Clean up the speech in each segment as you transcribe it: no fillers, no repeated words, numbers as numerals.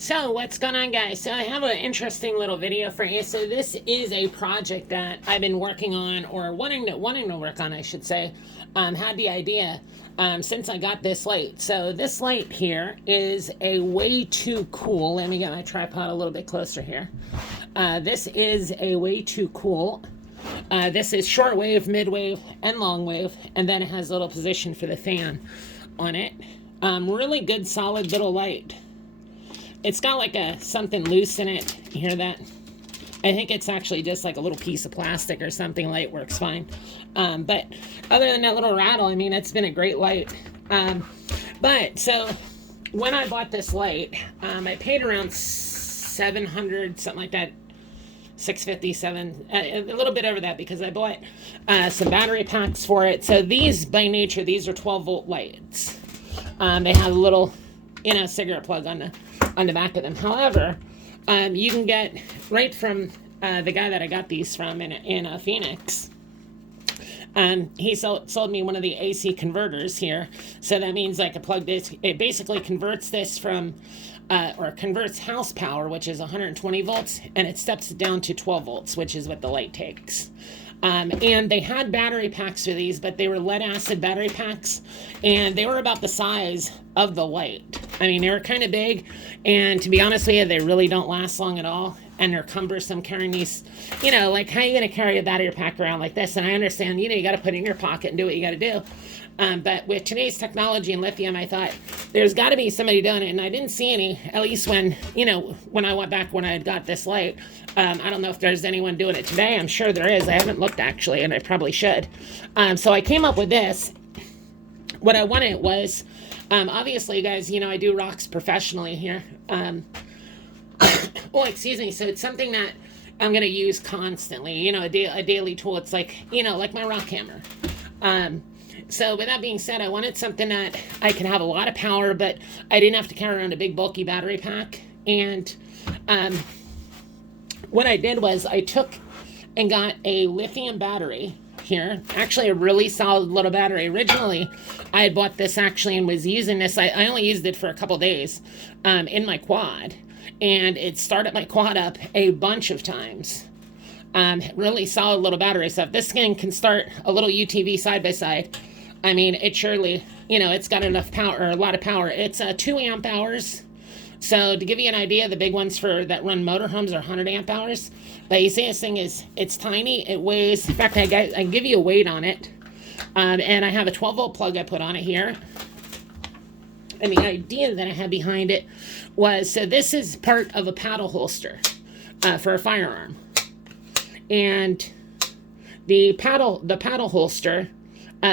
So what's going on, guys? So I have an interesting little video for you. So this is a project that I've been working on, or wanting to work on, I should say. Had the idea since I got this light. So this light here is a way too cool. Let me get my tripod a little bit closer here. This is a way too cool. This is shortwave, midwave, and long wave, and then it has a little position for the fan on it. Really good, solid little light. It's got like something loose in it. You hear that? I think it's actually just like a little piece of plastic or something. Light works fine. But other than that little rattle, I mean, it's been a great light. But so when I bought this light, I paid around $700, something like that. 657, a little bit over that, because I bought some battery packs for it. So these, by nature, these are 12-volt lights. They have a little, cigarette plug on the back of them. However, you can get right from the guy that I got these from in Phoenix. He sold me one of the AC converters here. So that means I could plug this. It basically converts this from, or converts house power, which is 120 volts, and it steps it down to 12 volts, which is what the light takes. And they had battery packs for these, but they were lead acid battery packs, and they were about the size of the light. I mean, they were kind of big, and to be honest with you, they really don't last long at all, and they're cumbersome carrying these, like, how are you going to carry a battery pack around like this? And I understand, you got to put it in your pocket and do what you got to do. But with today's technology and lithium, I thought there's got to be somebody doing it, and I didn't see any, at least when I went back when I had got this light. I don't know if there's anyone doing it today. I'm sure there is. I haven't looked, actually, and I probably should. So I came up with this. What I wanted was, obviously, guys, I do rocks professionally here. Oh, excuse me. So it's something that I'm going to use constantly, a daily tool. It's like, like my rock hammer. So with that being said, I wanted something that I could have a lot of power, but I didn't have to carry around a big bulky battery pack. And what I did was I took and got a lithium battery here, actually a really solid little battery. Originally, I had bought this actually and was using this. I only used it for a couple days in my quad, and it started my quad up a bunch of times. Really solid little battery. So if this thing can start a little UTV side by side, I mean, it surely, it's got enough power, or a lot of power. It's 2 amp hours. So to give you an idea, the big ones that run motorhomes are 100 amp hours. But you see, this thing it's tiny. It weighs, in fact, I can give you a weight on it. And I have a 12-volt plug I put on it here. And the idea that I had behind it was, so this is part of a paddle holster for a firearm. And the paddle holster,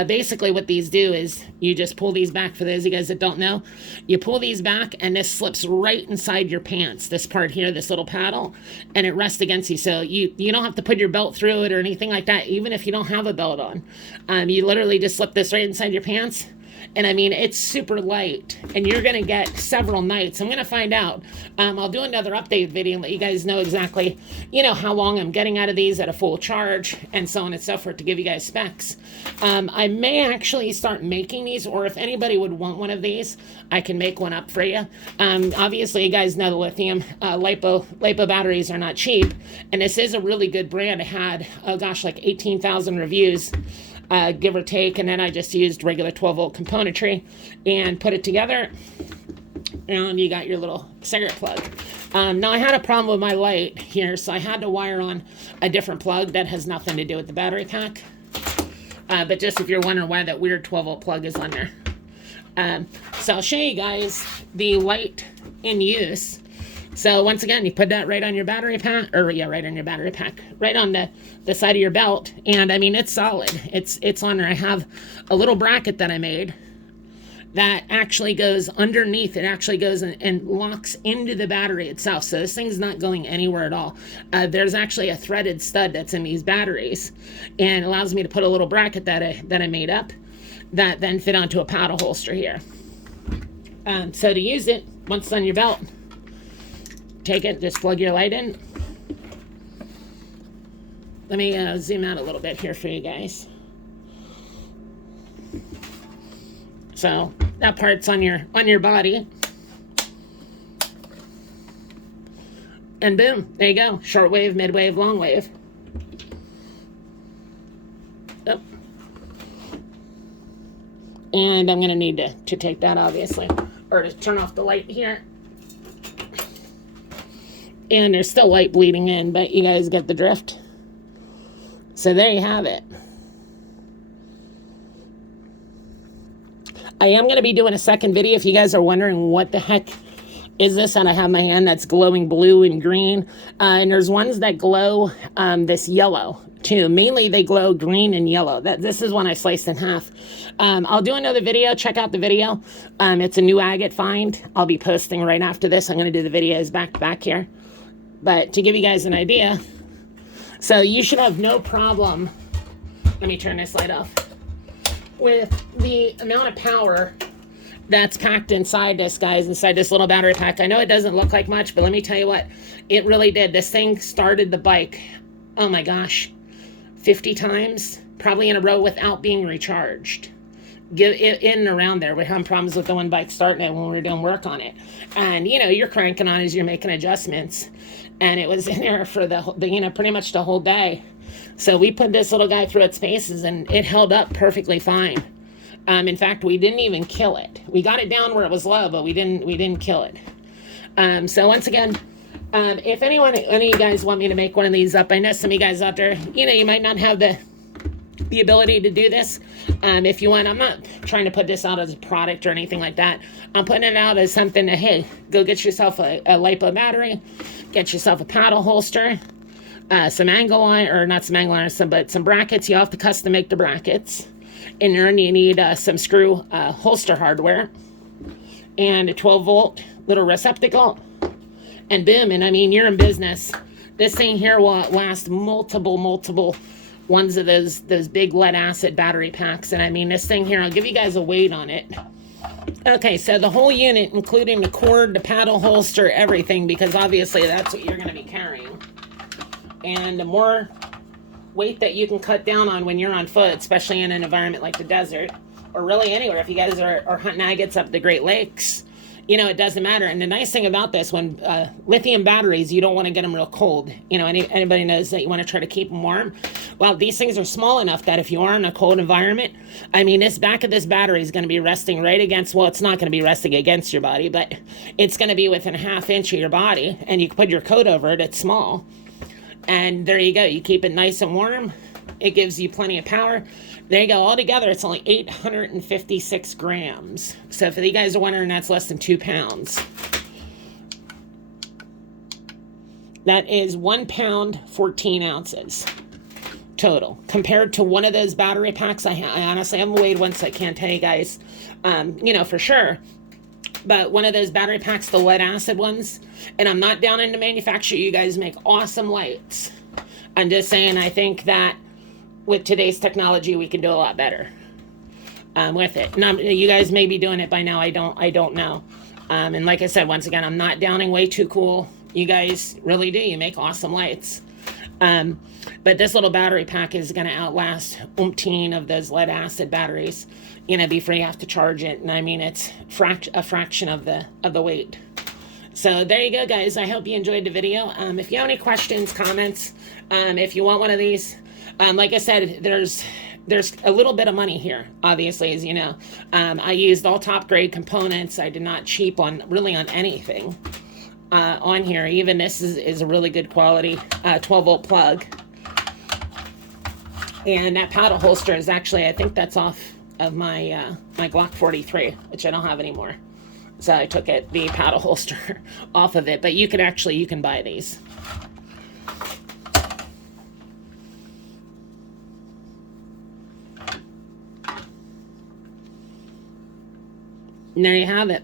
basically what these do is you just pull these back. For those of you guys that don't know, you pull these back and this slips right inside your pants, this part here, this little paddle, and it rests against you. So you don't have to put your belt through it or anything like that, even if you don't have a belt on. You literally just slip this right inside your pants. And I mean, it's super light, and you're going to get several nights. I'm going to find out. I'll do another update video and let you guys know exactly, how long I'm getting out of these at a full charge, and so on and so forth, to give you guys specs. I may actually start making these, or if anybody would want one of these, I can make one up for you. Obviously, you guys know the lithium lipo batteries are not cheap, and this is a really good brand. It had, oh gosh, like 18,000 reviews. Give or take, and then I just used regular 12-volt componentry and put it together, and you got your little cigarette plug. Now, I had a problem with my light here, so I had to wire on a different plug that has nothing to do with the battery pack, but just if you're wondering why that weird 12-volt plug is on there. So I'll show you guys the light in use. So once again, you put that right on your battery pack, right on your battery pack, right on the side of your belt. And I mean, it's solid. It's on there. I have a little bracket that I made that actually goes underneath. It actually goes and locks into the battery itself. So this thing's not going anywhere at all. There's actually a threaded stud that's in these batteries, and it allows me to put a little bracket that I made up that then fit onto a paddle holster here. So to use it, once it's on your belt, take it, just plug your light in. Let me zoom out a little bit here for you guys. So that part's on your body. And boom, there you go. Short wave, mid wave, long wave. Oh. And I'm going to need to take that, obviously, or to turn off the light here. And there's still light bleeding in, but you guys get the drift. So there you have it. I am going to be doing a second video if you guys are wondering what the heck is this, and I have my hand that's glowing blue and green. And there's ones that glow this yellow too. Mainly they glow green and yellow. This is one I sliced in half. I'll do another video. Check out the video. It's a new agate find. I'll be posting right after this. I'm going to do the videos back to back here. But to give you guys an idea, so you should have no problem. Let me turn this light off. With the amount of power that's packed inside this, guys, inside this little battery pack. I know it doesn't look like much, but let me tell you what, it really did. This thing started the bike, oh my gosh, 50 times, probably in a row without being recharged. Get it in and around there. We're having problems with the one bike starting it when we were doing work on it. And, you know, you're cranking on as you're making adjustments. And it was in there for the you know, pretty much the whole day. So we put this little guy through its paces, and it held up perfectly fine. In fact, we didn't even kill it. We got it down where it was low, but we didn't kill it. So once again, if any of you guys want me to make one of these up, I know some of you guys out there, you know, you might not have the ability to do this. If you want, I'm not trying to put this out as a product or anything like that. I'm putting it out as something to, hey, go get yourself a LiPo battery, get yourself a paddle holster, some angle iron, or not some angle iron, but some brackets. You have to custom make the brackets. And then you need some screw holster hardware and a 12-volt little receptacle. And boom, and I mean, you're in business. This thing here will last multiple ones of those big lead acid battery packs. And I mean, this thing here, I'll give you guys a weight on it. Okay, so the whole unit, including the cord, the paddle holster, everything, because obviously that's what you're going to be carrying. And the more weight that you can cut down on when you're on foot, especially in an environment like the desert, or really anywhere, if you guys are hunting agates up the Great Lakes, you know, it doesn't matter. And the nice thing about this, when lithium batteries, you don't want to get them real cold. You know, anybody knows that you want to try to keep them warm. Well, these things are small enough that if you are in a cold environment, I mean, this back of this battery is going to be resting right against, well, it's not going to be resting against your body, but it's going to be within a ½ inch of your body, and you can put your coat over it. It's small. And there you go. You keep it nice and warm. It gives you plenty of power. There you go. Altogether, it's only 856 grams. So if you guys are wondering, that's less than 2 pounds. That is 1 pound, 14 ounces total. Compared to one of those battery packs, I honestly haven't weighed one, so I can't tell you guys, you know, for sure. But one of those battery packs, the lead acid ones, and I'm not down into manufacture. You guys make awesome lights. I'm just saying, I think that with today's technology, we can do a lot better with it. Now, you guys may be doing it by now. I don't know. And like I said, once again, I'm not downing way too cool. You guys really do. You make awesome lights. But this little battery pack is going to outlast umpteen of those lead acid batteries, you know, before you have to charge it. And I mean, it's a fraction of the weight. So there you go, guys. I hope you enjoyed the video. If you have any questions, comments, if you want one of these, like I said, there's a little bit of money here, obviously, as you know. I used all top grade components. I did not cheap on anything on here. Even this is a really good quality 12-volt plug. And that paddle holster is actually, I think that's off of my my Glock 43, which I don't have anymore. So I took the paddle holster off of it. But you can buy these. And there you have it.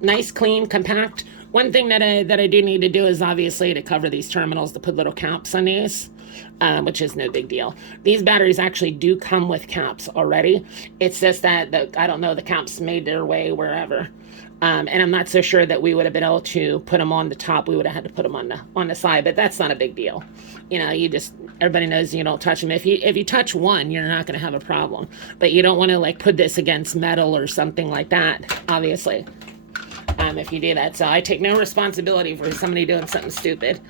Nice, clean, compact. One thing that I do need to do is obviously to cover these terminals, to put little caps on these, which is no big deal. These batteries actually do come with caps already. It's just that I don't know, the caps made their way wherever. And I'm not so sure that we would have been able to put them on the top. We would have had to put them on the side, but that's not a big deal. You know, everybody knows you don't touch them. If you touch one, you're not going to have a problem. But you don't want to like put this against metal or something like that, obviously. if you do that. So I take no responsibility for somebody doing something stupid.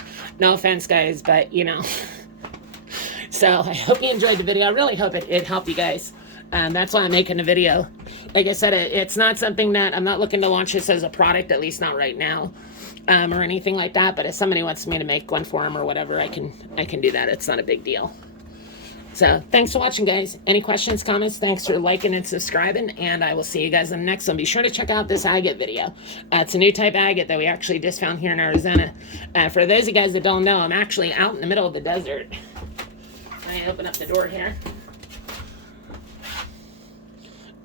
No offense, guys, but you know. So I hope you enjoyed the video. I really hope it helped you guys. That's why I'm making the video. Like I said, it's not something that I'm not looking to launch this as a product, at least not right now, or anything like that. But if somebody wants me to make one for them or whatever, I can do that. It's not a big deal. So thanks for watching, guys. Any questions, comments? Thanks for liking and subscribing, and I will see you guys in the next one. Be sure to check out this agate video. It's a new type of agate that we actually just found here in Arizona. For those of you guys that don't know, I'm actually out in the middle of the desert. Let me open up the door here.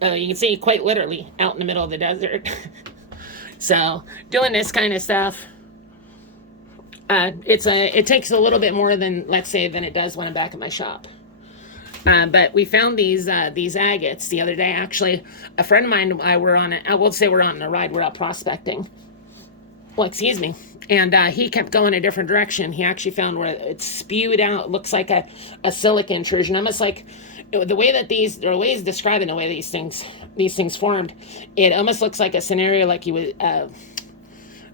You can see quite literally out in the middle of the desert. So doing this kind of stuff, it takes a little bit more than, let's say, than it does when I'm back at my shop. But we found these agates the other day. Actually, a friend of mine, I will say we're on a ride. We're out prospecting. Well, excuse me. And he kept going a different direction. He actually found where it spewed out. It looks like a silica intrusion, almost like the way that there are ways describing the way these things formed. It almost looks like a scenario like you would.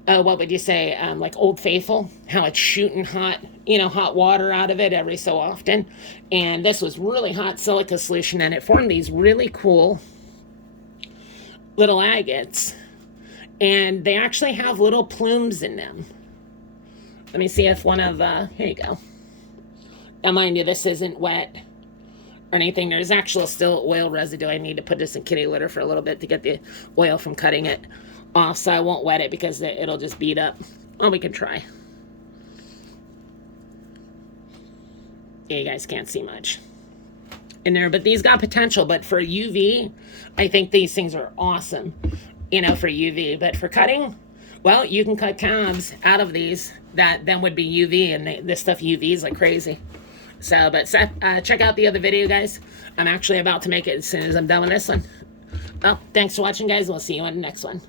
What would you say, like Old Faithful, how it's shooting hot water out of it every so often. And this was really hot silica solution, and it formed these really cool little agates. And they actually have little plumes in them. Let me see if one of, here you go. Now, mind you, this isn't wet or anything. There's actual still oil residue. I need to put this in kitty litter for a little bit to get the oil from cutting it off, so I won't wet it because it'll just beat up. Oh, we can try. Yeah, you guys can't see much in there, but these got potential. But for UV, I think these things are awesome, for UV. But for cutting, well, you can cut cabs out of these that then would be UV, and this stuff UVs like crazy. So, but check out the other video, guys. I'm actually about to make it as soon as I'm done with this one. Well, thanks for watching, guys. We'll see you on the next one.